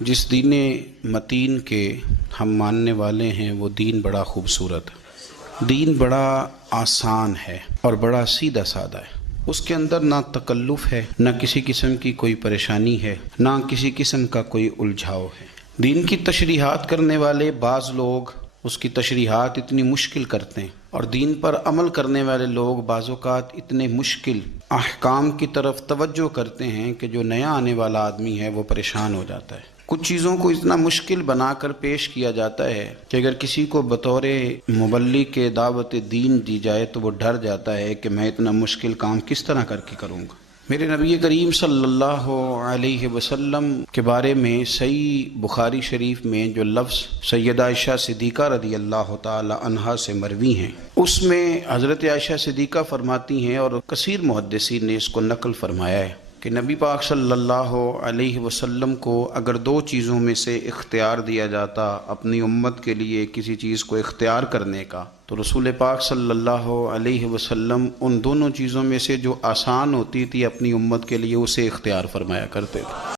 جس دین متین کے ہم ماننے والے ہیں وہ دین بڑا خوبصورت ہے، دین بڑا آسان ہے اور بڑا سیدھا سادہ ہے۔ اس کے اندر نہ تکلف ہے، نہ کسی قسم کی کوئی پریشانی ہے، نہ کسی قسم کا کوئی الجھاؤ ہے۔ دین کی تشریحات کرنے والے بعض لوگ اس کی تشریحات اتنی مشکل کرتے ہیں، اور دین پر عمل کرنے والے لوگ بعض اوقات اتنے مشکل احکام کی طرف توجہ کرتے ہیں کہ جو نیا آنے والا آدمی ہے وہ پریشان ہو جاتا ہے۔ کچھ چیزوں کو اتنا مشکل بنا کر پیش کیا جاتا ہے کہ اگر کسی کو بطور مبلغ کے دعوت دین دی جائے تو وہ ڈر جاتا ہے کہ میں اتنا مشکل کام کس طرح کر کے کروں گا۔ میرے نبی کریم صلی اللہ علیہ وسلم کے بارے میں صحیح بخاری شریف میں جو لفظ سیدہ عائشہ صدیقہ رضی اللہ تعالی عنہا سے مروی ہیں، اس میں حضرت عائشہ صدیقہ فرماتی ہیں، اور کثیر محدثین نے اس کو نقل فرمایا ہے، کہ نبی پاک صلی اللہ علیہ وسلم کو اگر دو چیزوں میں سے اختیار دیا جاتا اپنی امت کے لیے کسی چیز کو اختیار کرنے کا، تو رسول پاک صلی اللہ علیہ وسلم ان دونوں چیزوں میں سے جو آسان ہوتی تھی اپنی امت کے لیے اسے اختیار فرمایا کرتے تھے۔